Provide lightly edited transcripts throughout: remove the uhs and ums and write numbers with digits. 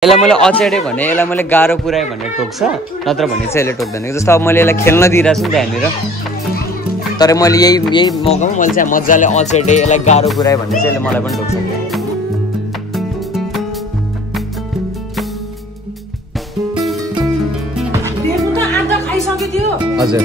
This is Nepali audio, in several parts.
यसलाई मैले अचेडे भने यसलाई मैले गाह्रो पुऱ्याएँ भन्ने टोक्छ, नत्र भने चाहिँ यसले टोक्दैन। जस्तो अब मैले यसलाई खेल्न दिइरहेको छु नि त्यहाँनिर, तर मैले यही मौकामा मैले चाहिँ मजाले अचेडे यसलाई गाह्रो पुऱ्याएँ भने चाहिँ यसले मलाई पनि टोक्छ। हजुर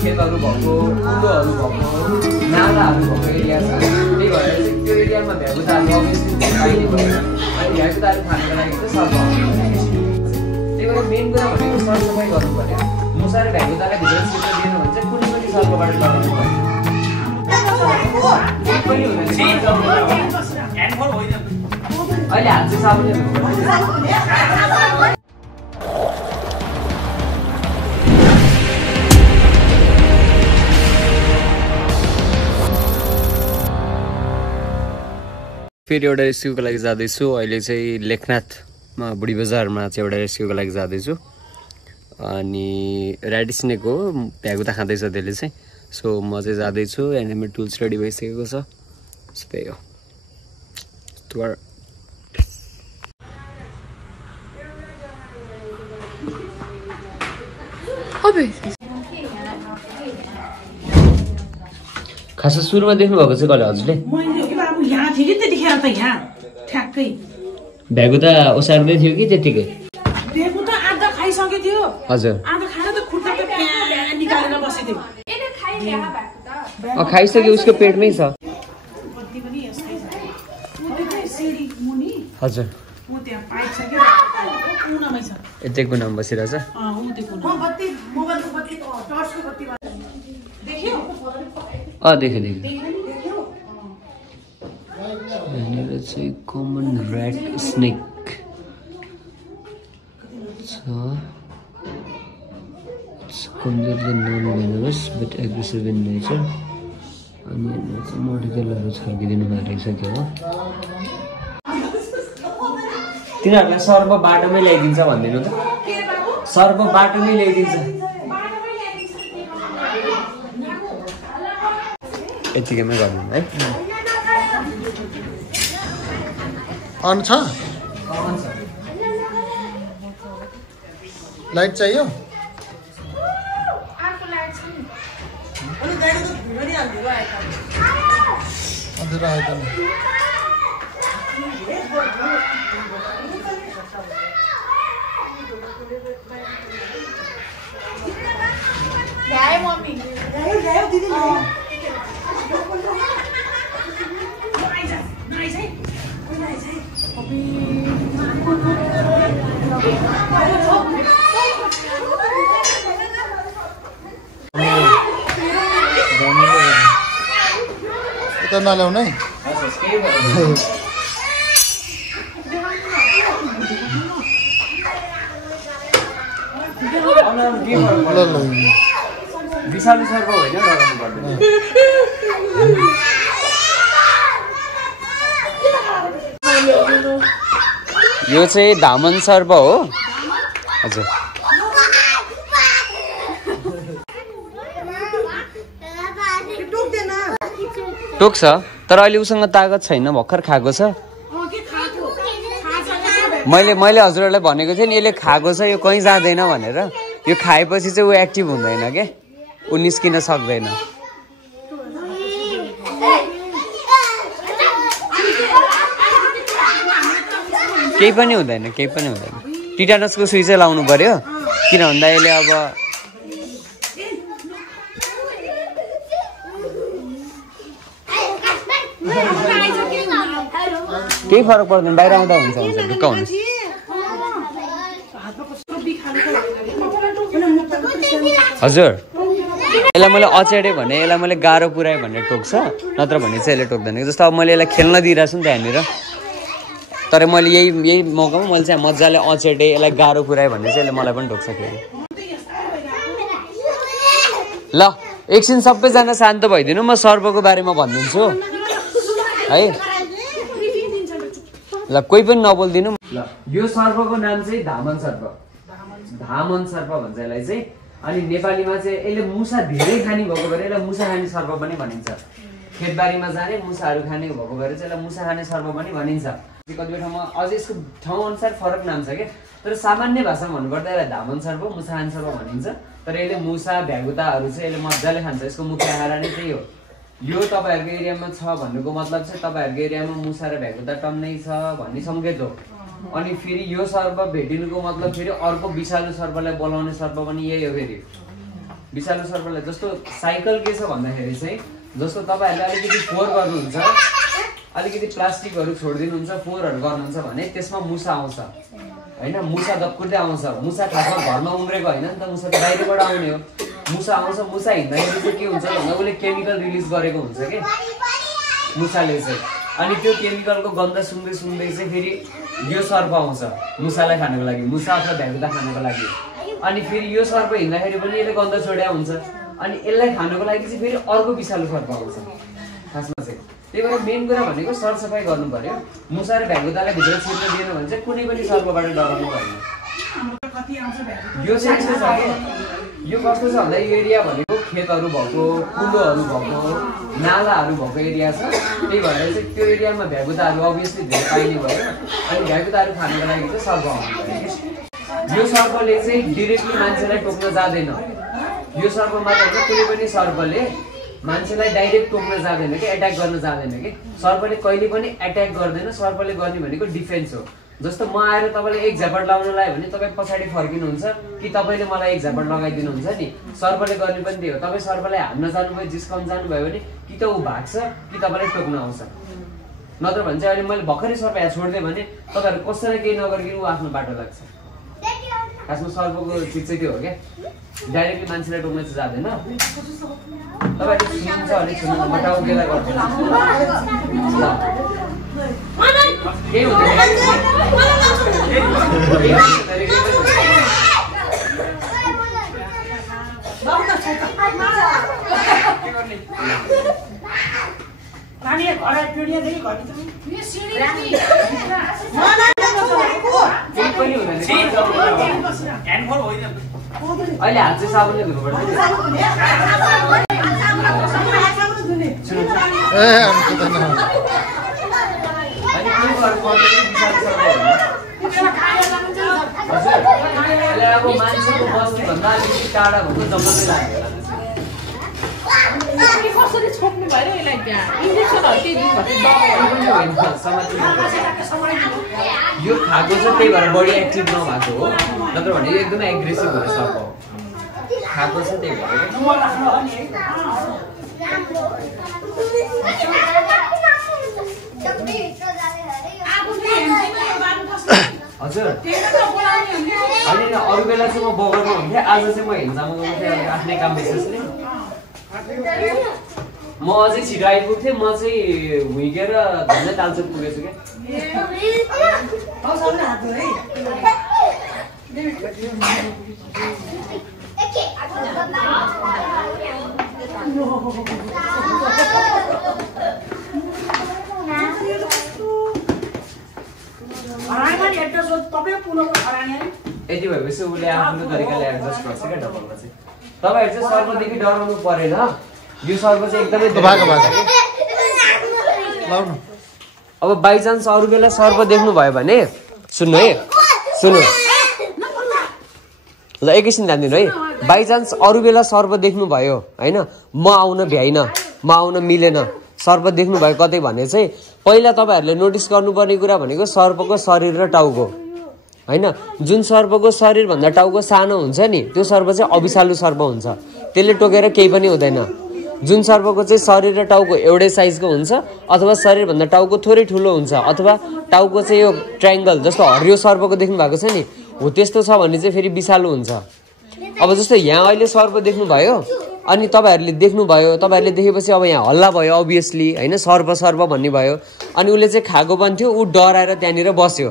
खेतहरू भएको, कुलोहरू भएको, नालाहरू भएको एरिया छ। त्यही भएर चाहिँ त्यो एरियामा भ्यागुताहरू अभियसली पाइने भएन। अनि भ्यागुताहरू खानुको लागि चाहिँ सर्फ आउँछ। त्यही भएर मेन कुरा भनेको सरसफाइ गर्नु पर्यो। मुसाले भ्यागुतालाई भित्र छिर्न दिनु भने चाहिँ कुनै पनि सर्फबाट डराउनु पर्यो। अहिले हात चाहिँ साबुनले फेरि एउटा रेस्क्युको लागि जाँदैछु। अहिले चाहिँ लेखनाथमा बुढी बजारमा चाहिँ एउटा रेस्क्युको लागि जाँदैछु। अनि ऱ्याडिस्नेक हो, भ्यागुता खाँदैछ त्यसले चाहिँ। सो म चाहिँ जाँदैछु। यहाँनिर मेरो टुल्स रेडी भइसकेको छ। त्यही हो। खास सुरुमा देख्नु भएको चाहिँ कसले हजुरले? भ्यागुता ओसार्दै थियो कि त्यतिकै? हजुर खाइसक्यो, उसको पेटमै छ। हजुर यतै कुनामा बसिरहेछ। देखेँ यहाँनिर चाहिँ कमन ऱ्याट स्नेक छ। Completely non venomous but aggressive in nature. अनि यहाँनिर चाहिँ मर्टिकलहरू छर्किदिनु भएको रहेछ। के हो तिनीहरूलाई सर्प बाटोमै ल्याइदिन्छ भनिदिनु त। सर्प बाटोमै ल्याइदिन्छ। यतिकैमै गर्नु है। अन छ? लाइट चाहियो? अँधेरो आयो त यता नल्याउनु है। विषालु सर्प होइन, डराउनु पर्दैन। यो चाहिँ धामन सर्प हो। हजुर टोक्छ, तर अहिले उसँग तागत छैन, भर्खर खाएको छ। मैले हजुरहरूलाई भनेको थिएँ नि यसले खाएको छ, यो कहीँ जाँदैन भनेर। यो खाएपछि चाहिँ ऊ एक्टिभ हुँदैन क्या, ऊ निस्किन सक्दैन। केही पनि हुँदैन। टिटानसको सुई चाहिँ लाउनु पर्यो। किन भन्दा यसले अब केही फरक पर्दैन, बाहिर आउँदा हुन्छ ढुक्क हुनुहोस्। हजुर यसलाई मैले अचेडे भने यसलाई मैले गाह्रो पुऱ्याएँ भन्ने टोक्छ, नत्र भने चाहिँ यसले टोक्दैन। जस्तो अब मैले यसलाई खेल्न दिइरहेको छु नि त्यहाँनिर, तर मैले यही मौकामा मैले चाहिँ मजाले अचेडे यसलाई गाह्रो पुऱ्याएँ भन्ने चाहिँ यसले मलाई पनि टोक्छ। ल एकछिन सबैजना शान्त भइदिनु, म सर्पको बारेमा भनिदिन्छु है। ल कोही पनि नबोलिदिनु। ल यो सर्पको नाम चाहिँ धामन सर्प। धामन सर्प भन्छ यसलाई चाहिँ। अनि नेपालीमा चाहिँ यसले मुसा धेरै खाने भएको भएर यसलाई मुसा खाने सर्प पनि भनिन्छ। खेतबारीमा जाने मुसाहरू खाने भएको भएर चाहिँ यसलाई मुसा खाने सर्प पनि भनिन्छ। कतिपय ठाउँमा अझै यसको ठाउँ अनुसार फरक नाम छ क्या, तर सामान्य भाषामा भन्नुपर्दा यसलाई धामन सर्प मुसा खाने सर्प भनिन्छ। तर यसले मुसा भ्यागुताहरू चाहिँ यसले मजाले खान्छ। यसको मुख्य आहार नै त्यही हो। यो तपाईँहरूको एरियामा छ भन्नुको मतलब चाहिँ तपाईँहरूको एरियामा मुसा र भ्यागुता टन्नै छ भन्ने सङ्केत हो। अनि फेरि यो सर्प भेटिनुको मतलब फेरि अर्को विषालु सर्पलाई बोलाउने सर्प पनि यही हो। फेरि विषालु सर्पलाई जस्तो साइकल के छ भन्दाखेरि चाहिँ जस्तो तपाईँहरूले अलिकति फोहोर गर्नुहुन्छ, अलिकति प्लास्टिकहरू छोडिदिनुहुन्छ, फोहोरहरू गर्नुहुन्छ भने त्यसमा मुसा आउँछ होइन। मुसा दक्कुर्दै आउँछ। मुसा खासमा घरमा उम्रेको होइन नि त, मुसा त बाहिरबाट आउने हो। मुसा आउँछ, मुसा हिँड्दाखेरि चाहिँ के हुन्छ भन्दा उसले केमिकल रिलिज गरेको हुन्छ कि मुसाले चाहिँ। अनि त्यो केमिकलको गन्ध सुन्दै सुन्दै चाहिँ फेरि यो सर्प आउँछ मुसालाई खानको लागि, मुसा अथवा भ्यागुता खानको लागि। अनि फेरि यो सर्प हिँड्दाखेरि पनि यसले गन्ध छोड्या हुन्छ। अनि यसलाई खानुको लागि चाहिँ फेरि अर्को विषालु सर्प आउँछ खासमा चाहिँ। त्यही भएर मेन कुरा भनेको सरसफाइ गर्नु पर्यो। मुसा र भ्यागुतालाई भित्र छिर्न दिएन भने चाहिँ कुनै पनि सर्पबाट डराउनु पर्दैन। यो चाहिँ यस्तो छ कि यो कस्तो छ भन्दा यो एरिया भनेको खेतहरू भएको, कुलोहरू भएको, नालाहरू भएको एरिया छ। त्यही भएर चाहिँ त्यो एरियामा भ्यागुताहरू अभियसली धेरै पाइने भयो। अनि भ्यागुताहरू खानुको लागि चाहिँ सर्प आउनु पर्यो। यो सर्पले चाहिँ डिरेक्टली मान्छेलाई टोक्न जाँदैन। यो सर्प मात्र होइन, कुनै पनि सर्पले मान्छेलाई डाइरेक्ट टोक्न जाँदैन कि एट्याक गर्न जाँदैन कि। सर्पले कहिले पनि एट्याक गर्दैन। सर्पले गर्ने भनेको डिफेन्स हो। जस्तो म आएर तपाईँले एक झ्यापट लाउन लायो भने तपाईँ पछाडि फर्किनुहुन्छ कि तपाईँले मलाई एक झ्यापट लगाइदिनुहुन्छ नि। सर्पले गर्ने पनि त्यही हो। तपाईँ सर्पलाई हान्न जानुभयो, जिस्काउन जानुभयो भने कि त ऊ भाग्छ कि तपाईँलाई टोक्न आउँछ। नत्र भने चाहिँ अहिले मैले भर्खरै सर्प यहाँ छोडिदिएँ भने तपाईँहरू कसैलाई केही नगरिकन ऊ आफ्नो बाटो लाग्छ। खासमा सर्पको चिज चाहिँ त्यो हो क्या, डाइरेक्टली मान्छेलाई टोक्न चाहिँ जाँदैन। तपाईँहरूले सुन्नुहुन्छ भने सुन्नु, म टाउकेलाई गर्छु। केही हुँदैन। अहिले हात चाहिँ साबुनले धुनुपर्छ। अब मान्छेको बस्तीभन्दा अलिकति टाढा भएको जङ्गलमै लाग्यो। यो खाएको छ त्यही भएर बढी एक्टिभ नभएको हो, नत्र भने एकदमै एग्रेसिभ हुने सर्प हो। खाएको छ त्यही भएर। हजुर होइन, अरू बेला चाहिँ म बगरमा हुन्थेँ, आज चाहिँ म हिँड्जामा गएको थिएँ आफ्नै काम विशेषले। म अझै छिटो आइपुग्थेँ। म चाहिँ हुइकेर झन्डै तालचोक पुगेछु क्या। यति भएपछि उसले आफ्नो तरिकाले एडजस्ट गर्छ क्या डबलमा चाहिँ। तपाईँहरू चाहिँ सर्पदेखि डराउनु परेन। यो सर्प चाहिँ एकदमै अब बाइचान्स अरू बेला सर्प देख्नु भयो भने सुन्नु है, सुन्नु ल एकैछिन ध्यान दिनु है। बाइचान्स अरू बेला सर्प देख्नु भयो होइन, म आउन भ्याइन, म आउन मिलेन, सर्प देख्नु भयो कतै भने चाहिँ पहिला तपाईँहरूले नोटिस गर्नुपर्ने कुरा भनेको सर्पको शरीर र टाउको होइन। जुन सर्पको शरीरभन्दा टाउको सानो हुन्छ नि त्यो सर्प चाहिँ अभिषालु सर्प हुन्छ। त्यसले टोकेर केही पनि हुँदैन। जुन सर्पको चाहिँ शरीर र टाउको एउटै साइजको हुन्छ अथवा शरीरभन्दा टाउको थोरै ठुलो हुन्छ अथवा टाउको चाहिँ यो ट्रायङ्गल जस्तो हरियो सर्पको देख्नु भएको छ नि हो त्यस्तो छ भने चाहिँ फेरि विषालु हुन्छ। अब जस्तो यहाँ अहिले सर्प देख्नुभयो अनि तपाईँहरूले देख्नुभयो, तपाईँहरूले देखेपछि अब यहाँ हल्ला भयो अभियसली होइन, सर्प सर्प भन्ने भयो। अनि उसले चाहिँ खाएको पनि थियो, ऊ डराएर त्यहाँनिर बस्यो।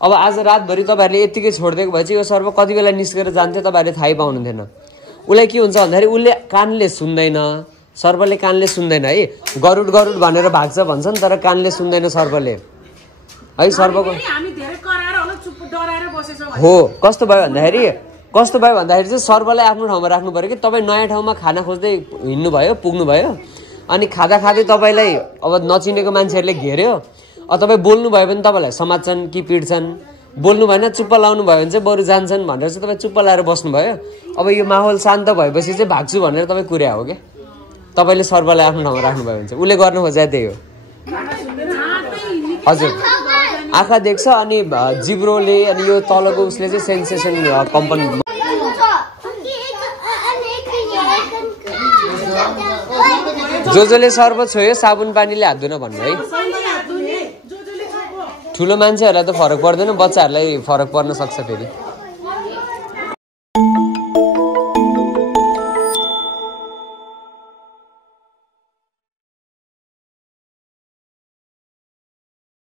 अब आज रातभरि तपाईँहरूले यत्तिकै छोडिदिएको भए चाहिँ यो सर्प कति बेला निस्केर जान्थ्यो तपाईँहरूले थाहै पाउनुहुन्थेन। उसलाई के हुन्छ भन्दाखेरि उसले कानले सुन्दैन, सर्पले कानले सुन्दैन है। गरुड गरुड भनेर भाग्छ भन्छन् तर कानले सुन्दैन सर्पले है। सर्पको हो कस्तो भयो भन्दाखेरि कस्तो भयो भन्दाखेरि चाहिँ सर्भरलाई आफ्नो ठाउँमा राख्नु पर्यो कि तपाईँ नयाँ ठाउँमा खाना खोज्दै हिँड्नुभयो पुग्नुभयो अनि खाँदा खाँदै तपाईँलाई अब नचिनेको मान्छेहरूले घेर्यो तपाईँ बोल्नुभयो भने तपाईँलाई समात्छन् कि पिट्छन् बोल्नु भएन चुप्प लाउनु भयो भने चाहिँ बरु जान्छन् भनेर चाहिँ तपाईँ चुप्प लाएर बस्नुभयो अब यो माहौल शान्त भएपछि चाहिँ भाग्छु भनेर तपाईँ कुर्या हो क्या तपाईँले सर्भरलाई आफ्नो ठाउँमा राख्नुभयो भने चाहिँ उसले गर्नु खोजेको त्यही हो हजुर आँखा देख्छ अनि जिब्रोले अनि यो तलको उसले चाहिँ सेन्सेसन कम्पन जसले सर्व छोयो साबुन पानीले हात धुन भन्नु है ठुलो मान्छेहरूलाई त फरक पर्दैन बच्चाहरूलाई फरक पर्न सक्छ फेरि